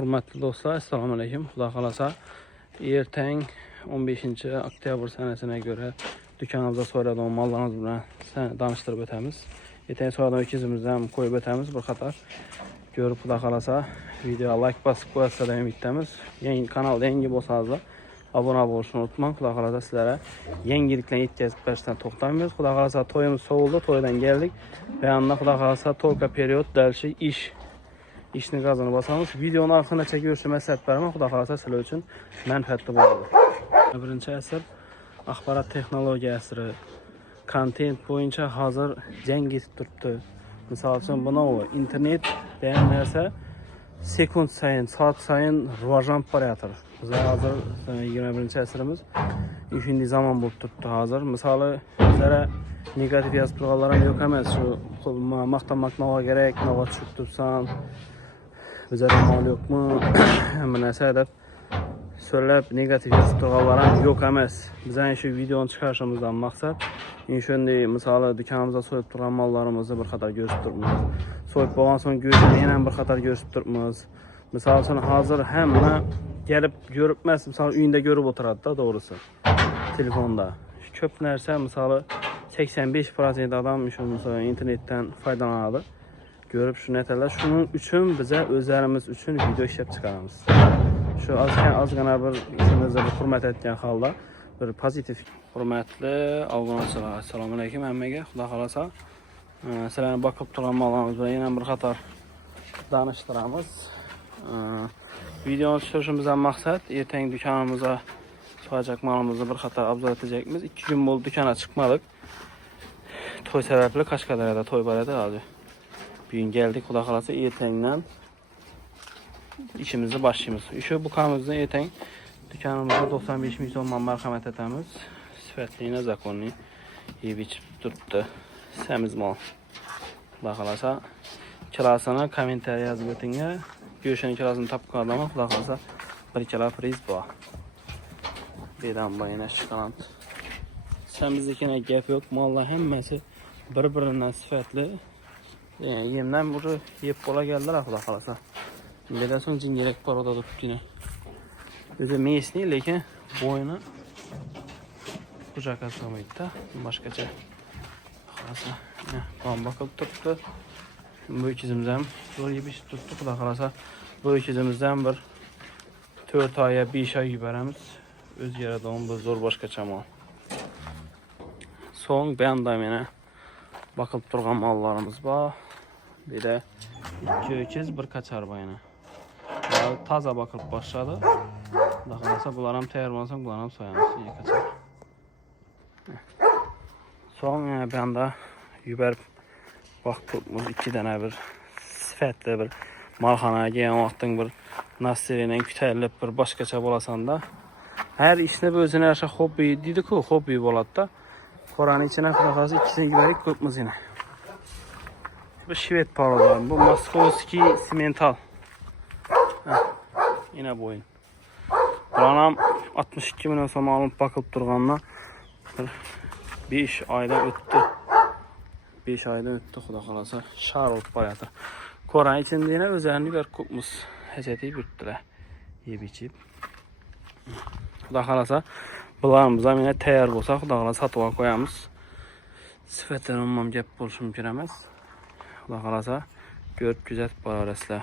Hurmatli do'stlar, assalomu alaykum. Xudo xolasa, ertang 15 oktyabr sanasiga göre dükanımızda so'radigan mallarimiz bilan tanishtirib o'tamiz. Ertang so'radan o'tkazimizdan qo'yib o'tamiz bir qator. Ko'rib, xudo xolasa, video like bosib qo'yasiz deb umidamiz. Yangi kanalda yangi bo'lsangiz, obuna bo'lishni unutmang. Xudo xolasa sizlarga yangiliklarni yetkazib berishdan to'xtamaymiz. Xudo xolasa, to'yimiz so'ldi, to'ydan keldik. Ve yanında xudo xolasa to'yga period dalshi ishni gazini bosamiz. Videoni oxirida chekib maslahat beraman. Xudo xolasa sizlar uchun manfaatli bo'ladi. Birinchi asr axborot texnologiya asri. Kontent bo'yicha hozir jang etib turibdi. Misol uchun buni internet degan narsa sekund sayin, soat sayin rivojlanib borayotir. Biz hozir 21-asrimiz. Shunday zamon bo'lib turibdi hozir. Misoli bizlara negativ yozib turganlar ham yo'q emas. Shu maqtanmoq nima kerak, nima tushib tursan, bizada mol yo'qmi, hamma narsa deb so'rab negativ yozib turganlar ham yo'q emas. Bizning shu videoni chiqarishimizdan maqsad shunday misoli dükanimizda so'yib turgan mollarimizni bir qator ko'rsatib turibmiz. So'yib bo'lgan so'ng go'shtni yana bir qator ko'rsatib turibmiz. Misol uchun hozir hamma kelib ko'rib emas, misol uyingda ko'rib o'tiradi-da, to'g'risi. Telefonda. Ko'p narsa misoli 85% adam shu internetdan foydalanadi. Görüp shuni aytadilar. Shuning uchun biz o'zlarimiz uchun video ishlab chiqaramiz. Shu ozgina bir ishimizni hurmat etgan holda bir pozitiv. Hurmatli obunachilar, assalomu alaykum hammaga. Xudo xolasa, sizlarni boqib turgan mollarimiz bilan yana bir qator tanishtiramiz. Videoni tushirishimizdan maqsad ertang dükanimizga so'rajak molimizni bir qator obzor etacakmiz. 2 kun bo'ldi dükkana chiqmadik. To'y sababli Qashqadaryoda to'y bor edi hozir. Bugün geldik, xudo xolasa ertangdan ishimizni boshlaymiz. Shu buqamizni ertang dükanimizda 95 ming so'mdan marhamat etamiz. Sifatli, zakonli yeb ichib turibdi. Samiz mol. Xudo xolasa kilosini kommentariy yozib o'tinglar. Go'shtning kilosini topib qolaman. Xudo xolasa 1 kilo priz bor. Bedan bayana shikolat. Samizlikina gap yo'q, mollar hammasi bir-biridan sifatli. Yemdan buri yeb bo'la geldilar, xudo xolasa. Bundan so'ng jingalak paroda turibdi. O'zi mesni, lekin bo'yni quchoqqa sig'maydi-da, boshqacha. Xolasa, bomba qilib turibdi. Bu ikizimizdan zo'r yeb ichib turibdi, xudo xolasa. Bu ikizimizdan bir 4 oy, 5 oy yuboramiz. O'z yaradon bu zo'r boshqacha mol. So'ng bu yoqda mena bakıp turgan mallarımız var. Bir de 2 öküz, bir kaçar bayana. Taza bakıp başladı. Daha sonra bunlar hem tayar olsa bunlar hem soyamız. İyi kaçar. Son bir anda yüber bakıpımız 2 tane bir sifatli bir malxanaya gelən vaxtın bir nasiriyle kütərilib bir başqaça bolasan da. Her işini bir özünə yaşa hobbi dedi ki, hobbi boladı da. Koranın içine fırlası ikisini giderek kopmaz yine. Bu şivet parolar. Bu Moskovski simental. Yine bu oyun. Buranam 62 milyon sonra alıp bakıp durganla 5 ayda öttü. 5 ayda öttü xudo xolasa. Şar olup barayatır. Koranın içinde yine özelliğini bir kopmaz. Həcəti bütdülər. Yeb içib. Xudo xolasa. Bularımıza yine tayar olsa xudo xolasa satığa koyamız. Sifatlar ummam gap bo'lishi mumkin emas. Xudo xolasa ko'rib kuzatib borasizlar.